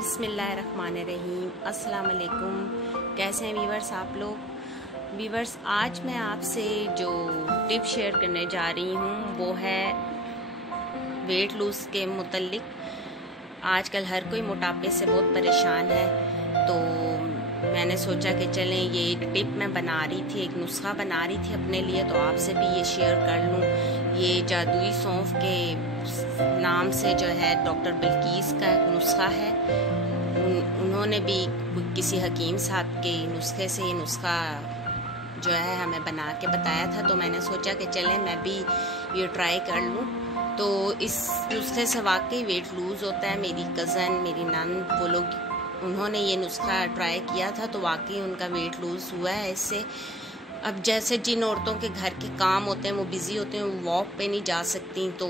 बिस्मिल्लाहिर्रहमानिर्रहीम। अस्सलाम वालेकुम। कैसे हैं वीवर्स आप लोग। वीवर्स, आज मैं आपसे जो टिप शेयर करने जा रही हूँ वो है वेट लूज़ के मुतल्लिक। आजकल हर कोई मोटापे से बहुत परेशान है, तो मैंने सोचा कि चलें ये एक टिप मैं बना रही थी, एक नुस्खा बना रही थी अपने लिए, तो आपसे भी ये शेयर कर लूँ। ये जादुई सौंफ के नाम से जो है डॉक्टर बिल्किस का एक नुस्खा है। उन्होंने भी किसी हकीम साहब के नुस्खे से ये नुस्खा जो है हमें बना के बताया था, तो मैंने सोचा कि चलें मैं भी ये ट्राई कर लूँ। तो इस नुस्खे से वाकई वेट लूज़ होता है। मेरी कज़न, मेरी नंद, वो लोग उन्होंने ये नुस्खा ट्राई किया था, तो वाकई उनका वेट लूज़ हुआ है इससे। अब जैसे जिन औरतों के घर के काम होते हैं, वो बिज़ी होते हैं, वो वॉक पे नहीं जा सकती, तो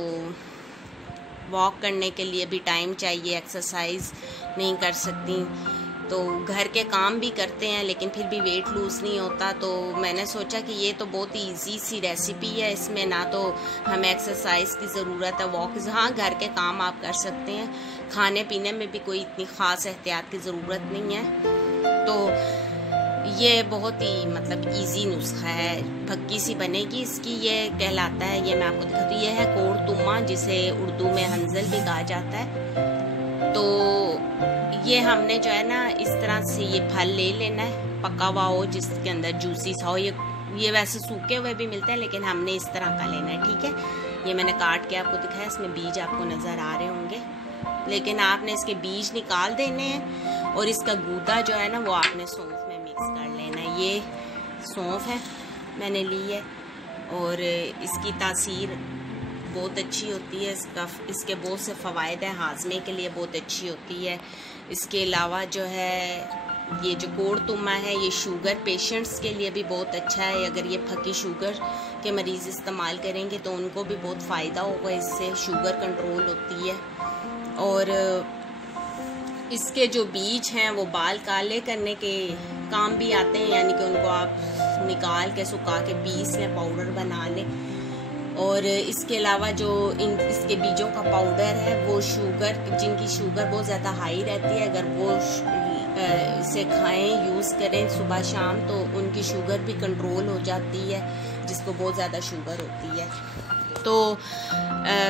वॉक करने के लिए भी टाइम चाहिए, एक्सरसाइज नहीं कर सकती, तो घर के काम भी करते हैं लेकिन फिर भी वेट लूज़ नहीं होता। तो मैंने सोचा कि ये तो बहुत ही ईजी सी रेसिपी है, इसमें ना तो हमें एक्सरसाइज की ज़रूरत है, वॉक, हाँ घर के काम आप कर सकते हैं, खाने पीने में भी कोई इतनी ख़ास एहतियात की ज़रूरत नहीं है। तो ये बहुत ही मतलब इजी नुस्खा है, फक्की सी बनेगी इसकी। ये कहलाता है, ये मैं आपको दिखाती हूँ, ये है कोड़तुमा, जिसे उर्दू में हंजल भी कहा जाता है। तो ये हमने जो है ना इस तरह से ये फल ले लेना है, पका हुआ हो, जिसके अंदर जूसी सा हो। ये वैसे सूखे हुए भी मिलते हैं, लेकिन हमने इस तरह का लेना है, ठीक है। ये मैंने काट के आपको दिखाया, इसमें बीज आपको नज़र आ रहे होंगे, लेकिन आपने इसके बीज निकाल देने हैं और इसका गूदा जो है ना वो आपने सौंफ में मिक्स कर लेना है। ये सौंफ है मैंने ली है और इसकी तासीर बहुत अच्छी होती है, इसके बहुत से फ़वाइद हैं, हाजमे के लिए बहुत अच्छी होती है। इसके अलावा जो है ये जो कोड़तुमा है, ये शुगर पेशेंट्स के लिए भी बहुत अच्छा है। अगर ये फकी शुगर के मरीज़ इस्तेमाल करेंगे तो उनको भी बहुत फ़ायदा होगा, इससे शुगर कंट्रोल होती है। और इसके जो बीज हैं वो बाल काले करने के काम भी आते हैं, यानी कि उनको आप निकाल के सुखा के पीस लें, पाउडर बना लें। और इसके अलावा जो इसके बीजों का पाउडर है वो शुगर, जिनकी शुगर बहुत ज़्यादा हाई रहती है, अगर वो इसे खाएं, यूज़ करें सुबह शाम, तो उनकी शुगर भी कंट्रोल हो जाती है, जिसको बहुत ज़्यादा शुगर होती है। तो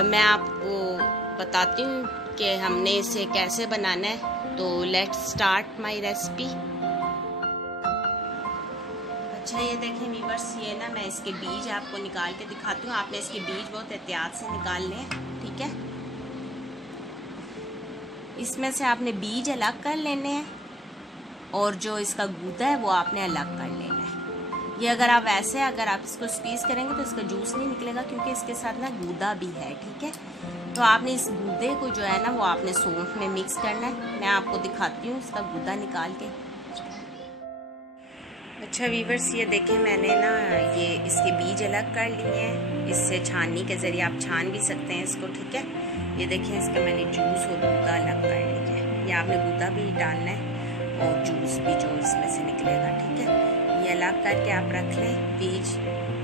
मैं आपको बताती हूँ कि हमने इसे कैसे बनाना है। तो लेट्स स्टार्ट माय रेसिपी। अच्छा, ये देखें वीवर्स, ये ना मैं इसके बीज आपको निकाल के दिखाती हूँ। आपने इसके बीज बहुत एहतियात से निकालने हैं, ठीक है। इसमें से आपने बीज अलग कर लेने हैं और जो इसका गूदा है वो आपने अलग कर लेना है। ये अगर आप इसको स्क्वीज़ करेंगे तो इसका जूस नहीं निकलेगा, क्योंकि इसके साथ ना गूदा भी है, ठीक है। तो आपने इस गूदे को जो है ना वो आपने सौंफ में मिक्स करना है। मैं आपको दिखाती हूँ इसका गूदा निकाल के। अच्छा वीवर्स, ये देखें मैंने ना ये इसके बीज अलग कर लिए हैं, इससे छाननी के ज़रिए आप छान भी सकते हैं इसको, ठीक है। ये देखें इसका मैंने जूस और गूदा अलग कर लिया है। ये आपने गूदा भी डालना है और जूस भी जो इसमें से निकलेगा, ठीक है। ये अलग करके आप रख लें बीज।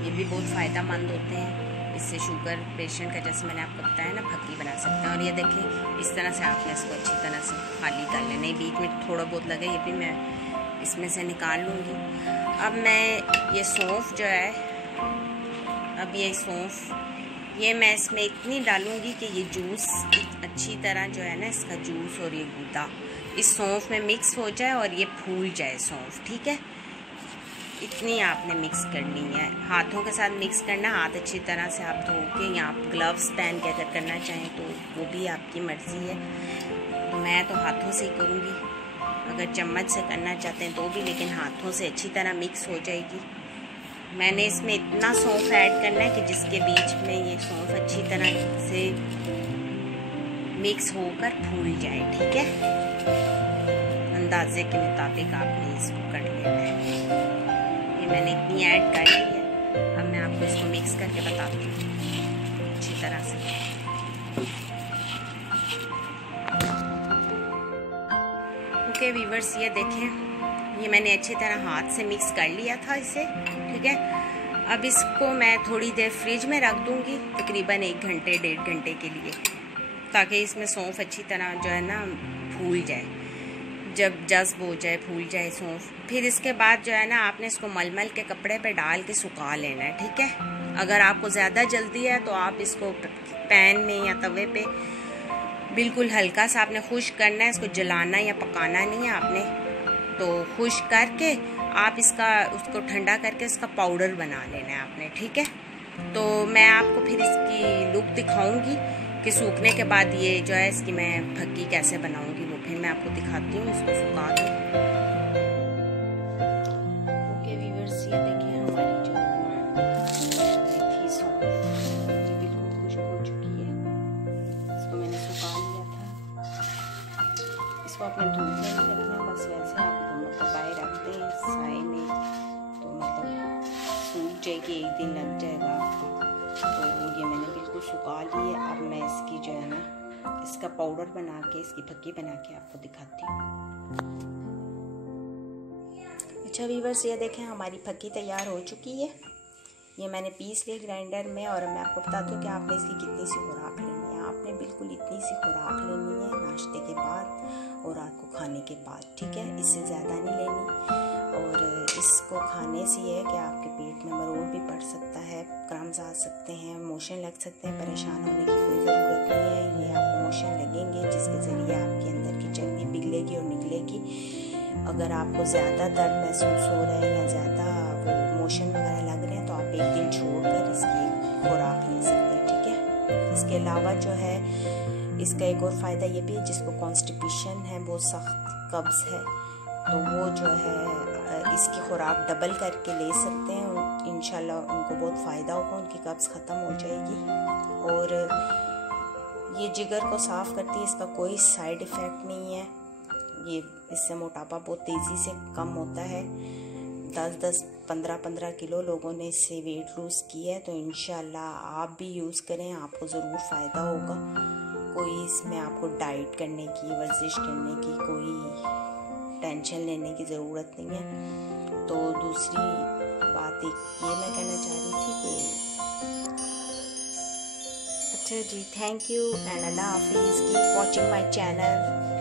ये भी बहुत फ़ायदेमंद होते हैं, इससे शुगर पेशेंट का, जैसे मैंने आपको बताया ना, फक्की बना सकते हैं। और ये देखें इस तरह से आपने इसको अच्छी तरह से खाली कर लेना है। बीच में थोड़ा बहुत लगे, ये भी मैं इसमें से निकाल लूँगी। अब मैं ये सौंफ जो है, अब ये सौंफ ये मैं इसमें इतनी डालूँगी कि ये जूस अच्छी तरह जो है ना, इसका जूस और ये गूदा इस सौंफ में मिक्स हो जाए और ये फूल जाए सौंफ, ठीक है। इतनी आपने मिक्स करनी है, हाथों के साथ मिक्स करना। हाथ अच्छी तरह से आप धो के, या आप ग्लव्स पहन के अगर करना चाहें तो वो भी आपकी मर्ज़ी है। तो मैं तो हाथों से ही करूँगी, अगर चम्मच से करना चाहते हैं तो भी, लेकिन हाथों से अच्छी तरह मिक्स हो जाएगी। मैंने इसमें इतना सौंफ ऐड करना है कि जिसके बीच में ये सौंफ अच्छी तरह से मिक्स होकर फूल जाए, ठीक है। अंदाजे के मुताबिक आपने इसको कर लेना है। ये मैंने इतनी ऐड कर ली है। अब मैं आपको इसको मिक्स करके बताती हूँ अच्छी तरह से। ओके वीवर्स, ये देखें ये मैंने अच्छी तरह हाथ से मिक्स कर लिया था इसे, ठीक है। अब इसको मैं थोड़ी देर फ्रिज में रख दूँगी, तकरीबन 1 घंटे 1.5 घंटे के लिए, ताकि इसमें सौंफ अच्छी तरह जो है ना फूल जाए। जब जज्ब हो जाए, फूल जाए सौंफ, फिर इसके बाद जो है ना आपने इसको मलमल के कपड़े पे डाल के सुखा लेना है, ठीक है। अगर आपको ज़्यादा जल्दी है तो आप इसको पैन में या तवे पे बिल्कुल हल्का सा आपने खुश्क करना है, इसको जलाना या पकाना नहीं है आपने। तो खुश्क करके आप उसको ठंडा करके इसका पाउडर बना लेना है आपने, ठीक है। तो मैं आपको फिर इसकी लुक दिखाऊंगी कि सूखने के बाद ये जो है इसकी मैं फक्की कैसे बनाऊंगी, वो फिर मैं आपको दिखाती हूँ इसको सुखा के। ओके व्यूअर्स, ये देखिए हमारी जो मेथी सौंफ ये बिल्कुल खुश्क हो चुकी है। इसको मैंने सुखा लिया था। इसको अपने धूप में नहीं रखना, बस वैसे आप दबाए रखते हैं साए में, तो मतलब सूख जाएगी, एक दिन लग जाएगा आपको। तो ये मैंने बिल्कुल सुखा ली है। अब मैं इसकी जो है ना इसका पाउडर बना के, इसकी फक्की बना के आपको दिखाती हूँ। अच्छा व्यूअर्स, ये देखें हमारी फक्की तैयार हो चुकी है। ये मैंने पीस ली ग्राइंडर में, और मैं आपको बताती हूँ कि आपने इसकी कितनी सी खुराक लेनी है। आपने बिल्कुल इतनी सी खुराक लेनी है नाश्ते के बाद और रात को खाने के बाद, ठीक है। इससे ज़्यादा नहीं लेनी। और इसको खाने से ये है कि आपके पेट में मरोड़ भी पड़ सकता है, क्रम्स आ सकते हैं, मोशन लग सकते हैं। परेशान होने की कोई ज़रूरत नहीं है। ये आपको मोशन लगेंगे जिसके ज़रिए आपके अंदर की चर्बी पिघलेगी और निकलेगी। अगर आपको ज़्यादा दर्द महसूस हो रहा है या ज़्यादा वो मोशन वगैरह लग रहे हैं तो आप एक दिन छोड़कर इसकी खुराक ले सकते हैं, ठीक है। इसके अलावा जो है इसका एक और फ़ायदा ये भी है, जिसको कॉन्स्टिपेशन है, बहुत सख्त कब्ज़ है, तो वो जो है इसकी खुराक डबल करके ले सकते हैं। इंशाल्लाह उनको बहुत फ़ायदा होगा, उनकी कब्ज़ ख़त्म हो जाएगी। और ये जिगर को साफ़ करती है, इसका कोई साइड इफ़ेक्ट नहीं है। ये इससे मोटापा बहुत तेज़ी से कम होता है। 10-10, 15-15 किलो लोगों ने इससे वेट लूज़ किया है। तो इंशाल्लाह आप भी यूज़ करें, आपको ज़रूर फ़ायदा होगा। कोई इसमें आपको डाइट करने की, वर्जिश करने की कोई टेंशन लेने की ज़रूरत नहीं है। तो दूसरी बात एक ये मैं कहना चाह रही थी कि अच्छा जी, थैंक यू एंड अल्लाह हाफिज़। Keep watching my channel.